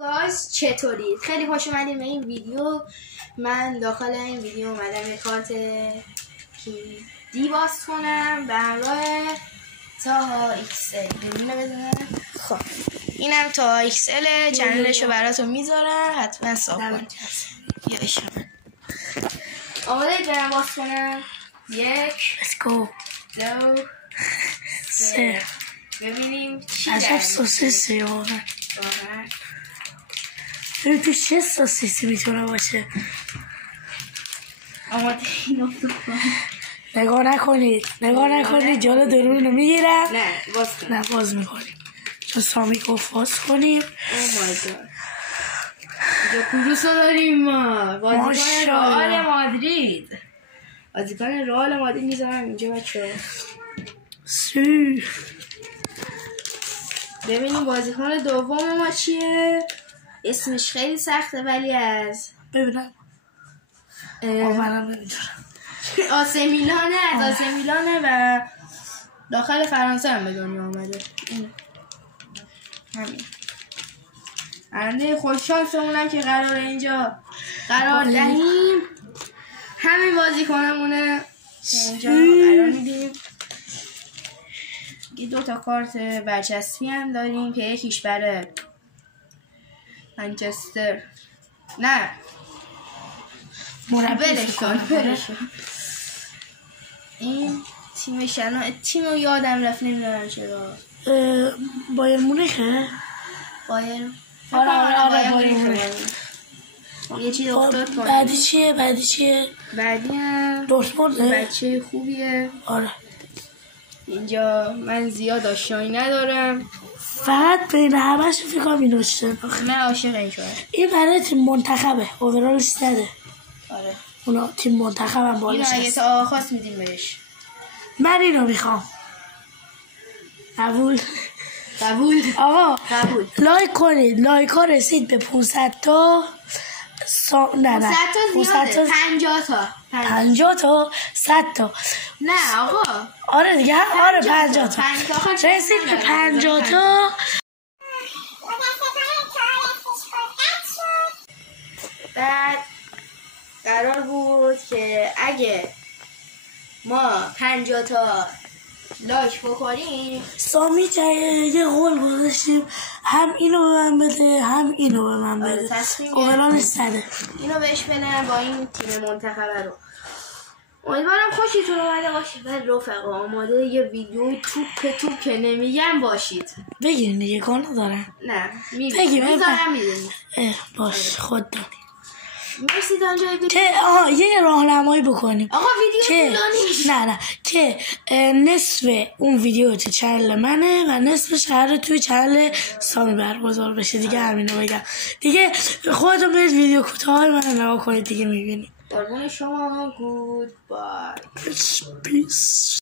گایز چطورید؟ خیلی خوش اومدید به این ویدیو. من داخل این ویدیو اومدم یه کارت دی باز کنم به همراه تاها XL. ببینه بزنم. خب اینم تاها XL، چنلشو براتون میذارم، حتما ساب کنید. آماده برم باز کنم. 1 Let's go. 2 3 ببینیم چی عجب سوسیسی واقعا. ببین توش چه سوسیسی میتونه باشه. آماده اینو نگاه نکنید جلو درون رو میگیرم. نه باز کنیم. نه باز میکنیم چون سامی گفت باز کنیم. اینجا کدوس رو داریم ما بازیکن رئال مادرید. بازیکن رئال مادرید میذارم اینجا بچه. ببینیم بازیکن دوم ما چیه. اسمش خیلی سخته ولی از ببینم منم نمیدونم. آسه میلانه و داخل فرانسه هم به دنیا آمده. همین انده خوششانسمونم که قراره اینجا قرار دهیم. همین بازیکنمونه که اینجا قرار میدیم. یه 2 تا کارت برچسبی هم داریم که یکیش برای منچستر نه بلش کن. این تیم رو یادم رفت نمیدونم چرا. بایر مونیخه. بایر مونیخ. یه چیز افتاد کنم. بعدی چیه؟ بعدی هم دورتمونده. بچه خوبیه. آره اینجا من زیاد آشنایی ندارم، فقط بین همه‌شون فکر کنم اینو اشتباه. من عاشق این شدم. این برای تیم منتخبه، اوورالش نده. آره اونا تیم منتخب هم بالش هست. اینو اگه تا خواست میدیم بهش. من اینو میخوام. قبول. آقا قبول. لایک ها رسید به 500 تا. نه 500 تا 50 تا 100 تا. نه آقا آره دیگه. آره 50 تا رسید به 50 تا. بعد قرار بود که اگه ما 50 تا لایک بکنیم سامی یه قول گذاشتیم هم اینو به من بده هم اینو به من بده. اوورالش زده. اینو بهش بدم با این تیم منتخبه رو. امیدوارم خوشتون اومده باشه. بعد رفقا آماده یه ویدیو توپ که نمیگم باشید. بگیرین دیگه کار ندارن. نه میذارم میدونی. باش خود دانی. مرسی دانجای که یه راهنمایی بکنیم. آقا ویدیو طولانی نه که نصف اون ویدیو تو چنل منه و نصفش قراره توی چنل سامی برگزار بشه دیگه. همینو بگم دیگه. خودتون برید ویدیو کوتاه من نگاه کنید دیگه میبینید. قربون شما. گود بای. پیس.